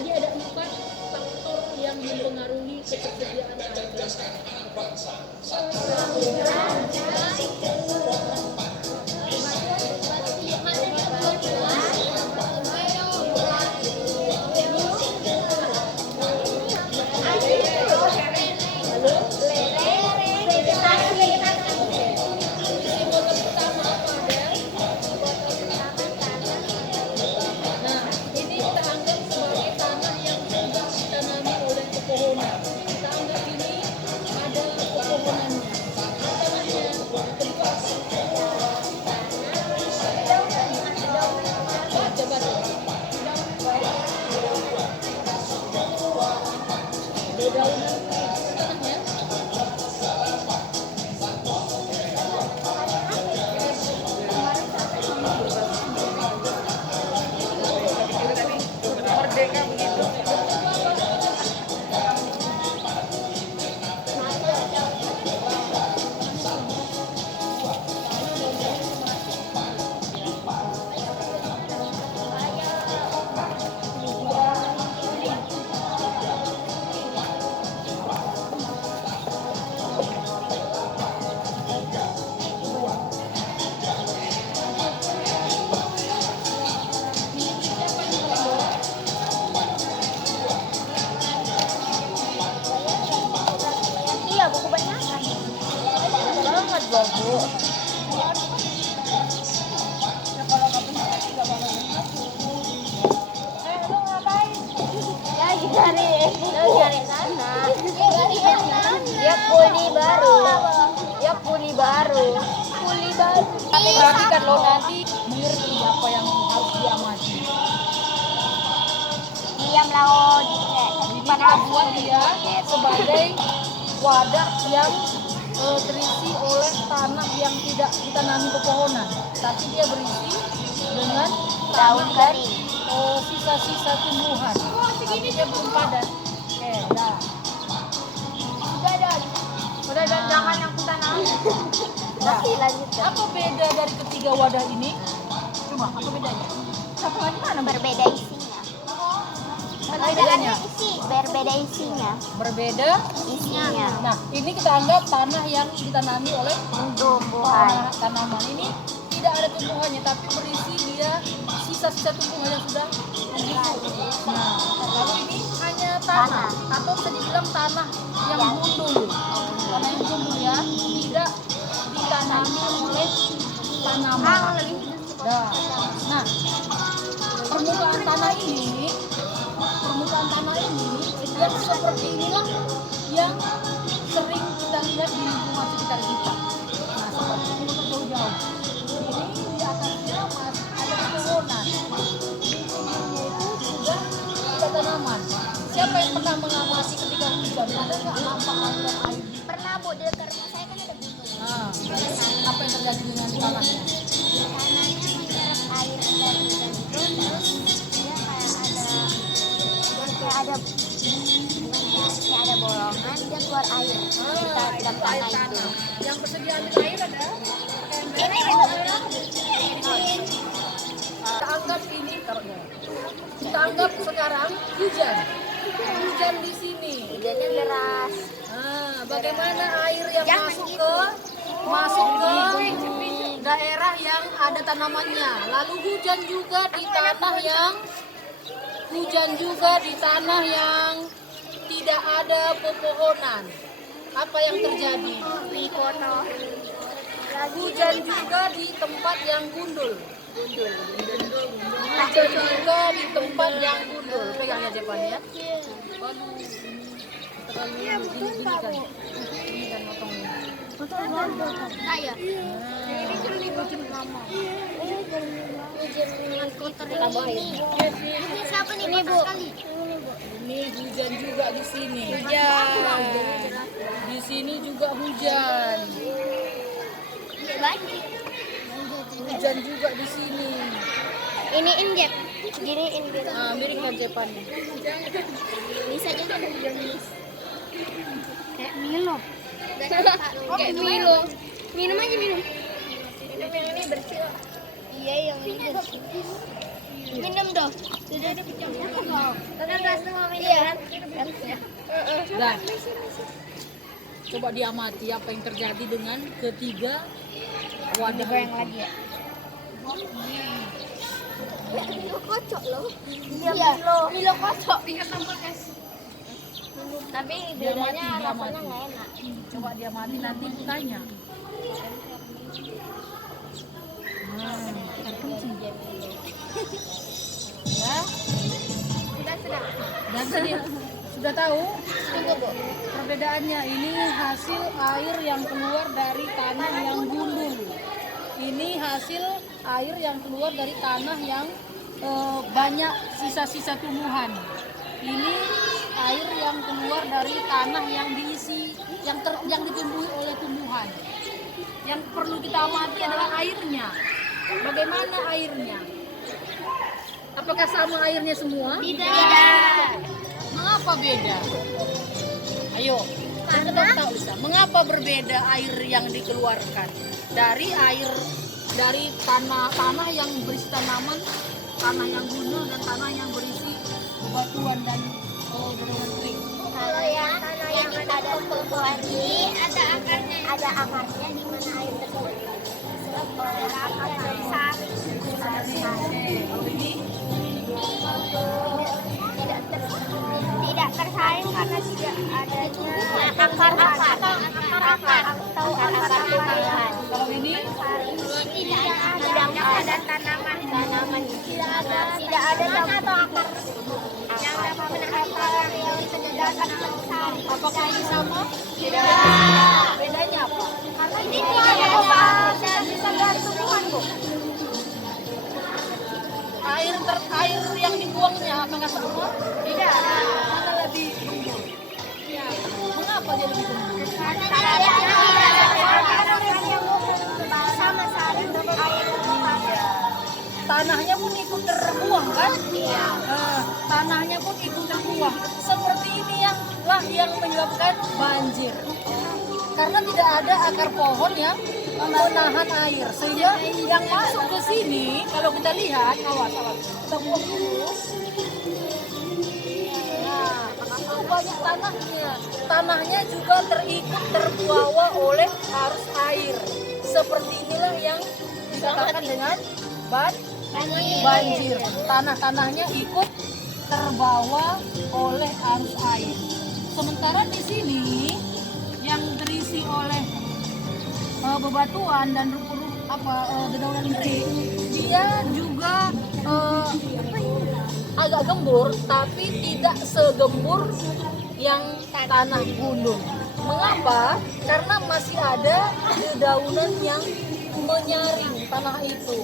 Jadi ada 4 faktor yang mempengaruhi ketersediaan air. Perhatikan lo nanti mengerti apa yang harus diamati. Diam laut. Ini kita buat dia sebagai wadah yang terisi oleh tanah yang tidak ditanami pepohonan, tapi dia berisi dengan Daun tanah kering. sisa-sisa tumbuhan. Tapi dia belum padat. Dah. Udah dan jangan yang kita tanam. Nah, apa beda dari ketiga wadah ini? Coba, apa bedanya? Satu lagi mana? Berbeda isinya. Bedanya? Berbeda isinya. Berbeda Isinya. Nah, ini kita anggap tanah yang ditanami oleh Tumbuhan. tanaman ini tidak ada tumbuhannya, tapi berisi dia sisa-sisa tumbuhan yang sudah tumbuh. Nah, lalu ini hanya tanah atau bisa dibilang tanah yang gundul. Tanah yang gundul ya, tidak ditanami oleh tanaman. Nah, permukaan tanah ini yang seperti inilah yang sering kita lihat di lingkungan sekitar kita. Nah, seperti ini jauh-jauh. Ini di atasnya masih ada pepohonan. Itu sudah ada tanaman. Siapa yang pernah mengamati ketika hujan? Ada nggak nampak aliran air? Pernah Bu, di dekat rumah saya kan ada gunung. Nah, apa yang terjadi dengan tanahnya? Tanahnya menyerap air dari hujan itu, terus dia kayak ada bolongan, dia keluar air di dalam tanah itu. Yang bersedia ambil air ada? Ini Kita anggap ini, kita anggap sekarang hujan di sini. hujannya deras. Nah, bagaimana air yang masuk ke daerah yang ada tanamannya. Lalu hujan juga di tanah yang tidak ada pepohonan. Apa yang terjadi? Hujan juga di tempat yang gundul. Hujan juga di tempat yang gundul. Pegang aja Pan ya. Waduh, terlalu gini kan. Ini kan potongnya. Saya. Ini dibikin lama. Hujan kotor ini. Ini siapa nih Bu? Ini hujan juga di sini. Di sini juga hujan. Hujan juga di sini. Ini injek. Gini injek. Nah, miring aja Pan. Bisa juga hujan. Kayak Milo. Kayak Milo. Minum aja minum. Minum yang ini bersih. Iya, yang ini bersih. Minum dong. Jadi iya. Dah. Coba diamati apa yang terjadi dengan ketiga wadah Goreng itu. lagi ya. Milo kocok loh. Iya, Milo kocok. Tapi bedanya rasanya nggak enak. Coba diamati nanti tanya. Terkencing. Ya, Sudah. dan sudah tahu Tunggu, Bu. perbedaannya. Ini hasil air yang keluar dari tanah yang gundul. Ini hasil air yang keluar dari tanah yang banyak sisa-sisa tumbuhan. Ini air yang keluar dari tanah yang diisi, yang ditumbuhi oleh tumbuhan. Yang perlu kita amati adalah airnya. Bagaimana airnya? Apakah sama airnya semua? Tidak. Mengapa beda? Ayo, kita tahu bisa. Mengapa berbeda air yang dikeluarkan dari tanah yang berisi tanaman, tanah yang gundul dan tanah yang berisi bebatuan dan dedaunan kering. Kalau yang tanah yang ada tumbuhan ini ada akarnya di mana air tersebut akar dari sari. Kalau ini Tidak tersaring karena tidak adanya akar tumbuhan. kalau ini Tidak ada tanaman tidak ada atau akar yang dapat menahan yang sekedar sari. apakah ini sama? Bedanya apa? Karena ini ada sisa dari tumbuhan, Bu. Air yang dibuangnya apakah sama? Tidak. Mana lebih gembur? Ya. Mengapa dia lebih gembur? Karena tidak ada yang sama sari air tumbuhan. Tanahnya pun ikut terbuang kan? Iya. Tanahnya pun ikut terbuang. Seperti ini yang menyebabkan banjir. Karena tidak ada akar pohon yang menahan air, sehingga yang masuk ke sini kalau kita lihat, awas, kita buang dulu. Nah, itu banyak tanahnya juga terbawa oleh arus air. Seperti inilah yang dikatakan dengan banjir. Tanahnya ikut terbawa oleh arus air. Sementara di sini yang terisi oleh bebatuan dan dedaunan kering, dia juga agak gembur, tapi tidak segembur yang tanah gundul. Mengapa? Karena masih ada dedaunan yang menyaring tanah itu.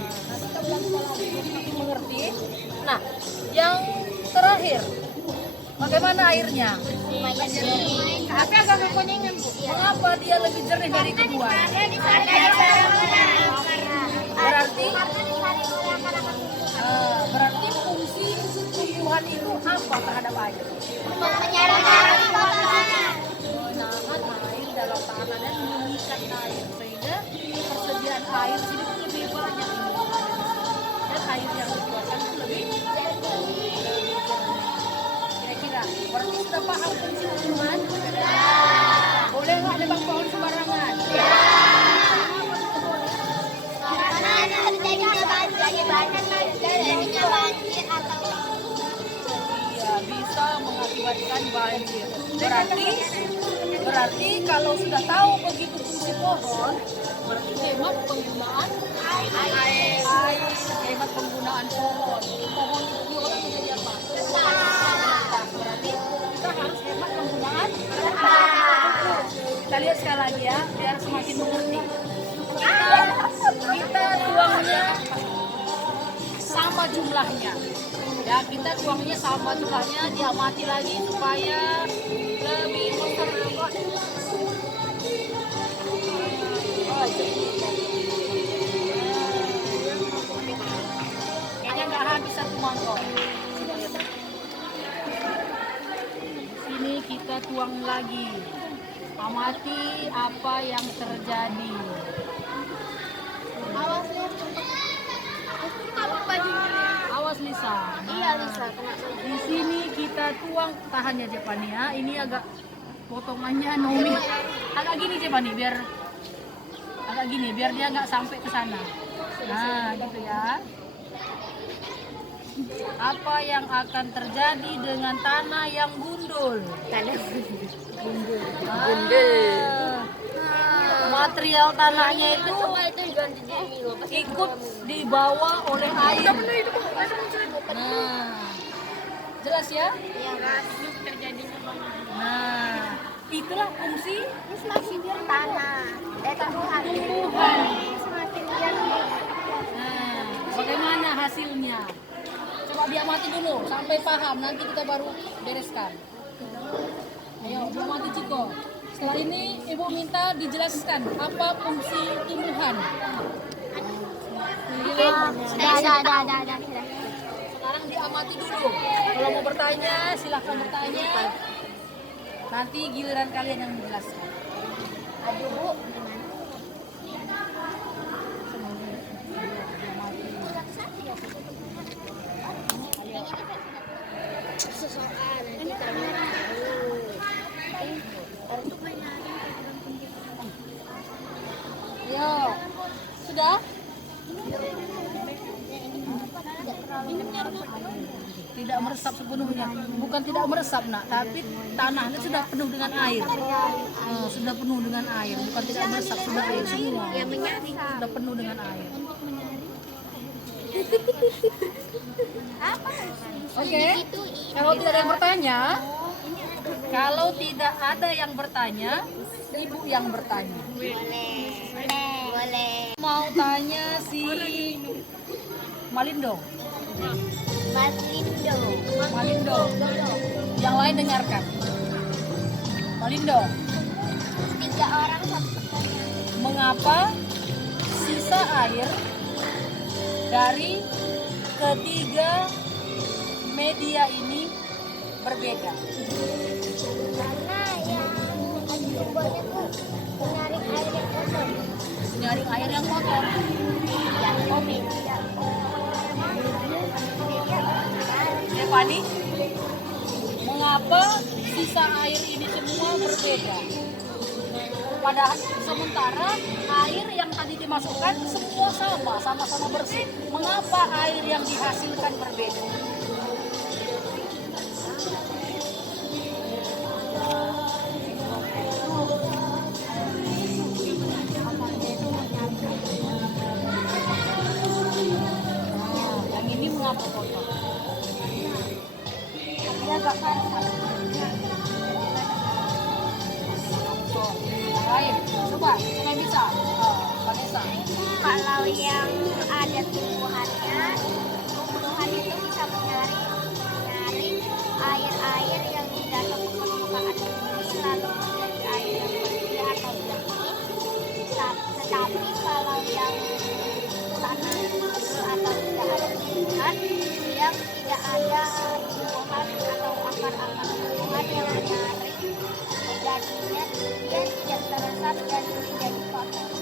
Nah, nanti kita ulang lagi untuk mengerti. Nah, yang terakhir, bagaimana airnya? Tapi agak kekuningan, Bu. Mengapa dia lebih jernih dari kedua? Berarti fungsi tumbuhan itu apa terhadap air? Menyerap Menahan air dalam tanah dan mengikat air, sehingga persediaan air sini pun lebih banyak dan air yang dikeluarkan pun lebih jernih. Kira-kira berarti sudah paham fungsi tumbuhan? Boleh nggak nebang pohon sembarangan? Iya, bisa mengakibatkan banjir. Berarti kalau sudah tahu begitu fungsi pohon, berarti hemat penggunaan air, hemat penggunaan pohon. Pohon itu juga kan menjadi apa? Berarti kita harus hemat penggunaan air. Kita lihat sekali lagi ya, biar semakin mengerti. Kita tuangnya sama jumlahnya. Ya, kita tuangnya sama jumlahnya, diamati lagi supaya lebih mempercepat. Kayaknya nggak habis satu mangkok. Sini kita tuang lagi. Amati apa yang terjadi. Awas lihat. Aku kabur bajunya. awas Lisa. Iya Lisa, kena Di sini kita tuang, tahannya Jepani ya. Ini agak potongannya Nomi. Agak gini Jepani biar agak gini biar dia nggak sampai ke sana. Nah, gitu ya. Apa yang akan terjadi dengan tanah yang gundul? tanah gundul. Ah, material tanahnya itu Coba itu diganti jadi Milo. ikut dibawa oleh air. Nah, jelas ya? Yang terjadinya banyak. Nah, itulah fungsi Ini semakin biar tanah tumbuhan. tumbuhan. Semakin biar Nah, bagaimana hasilnya? Coba diamati dulu sampai paham, nanti kita baru bereskan. Ayo, diamati Ciko. Setelah ini Ibu minta dijelaskan apa fungsi tumbuhan. Ada. Sekarang diamati dulu. Kalau mau bertanya, silahkan bertanya. Nanti giliran kalian yang menjelaskan. Aduh Bu, seseorang nanti terlihat. Yo, sudah? Tidak meresap sepenuhnya. Bukan tidak meresap nak, tapi tanahnya sudah penuh dengan air. Sudah penuh dengan air, bukan tidak meresap, sudah air semua. Yang menyaring. Sudah penuh dengan air. Oke. Kalau tidak ada yang bertanya, kalau tidak ada yang bertanya, ibu yang bertanya. Boleh. Mau tanya si Malindo. Mas Lindo. Malindo. Yang lain dengarkan. Malindo, 3 orang satu pertanyaan. mengapa sisa air dari ketiga media ini berbeda? Karena yang tumbuhannya tuh menyaring air yang kotor. Menyaring air yang kotor. Yang komik. Stefani, mengapa sisa air ini semua berbeda? Padahal sementara air yang tadi dimasukkan semua sama-sama bersih. Mengapa air yang dihasilkan berbeda? Yang ini mengapa kotor? Dia agak kasar. Yang lain, coba bisa. Vanessa. Kalau yang ada tumbuhannya itu bisa menyaring air-air yang di dalam permukaan bumi selalu menjadi air yang bersih atau jernih. Tetapi kalau yang tanah atau tidak ada tumbuhan yang tidak ada tumbuhan atau akar-akar tumbuhan yang menyaring, jadinya dia tidak teresap dan menjadi kotor.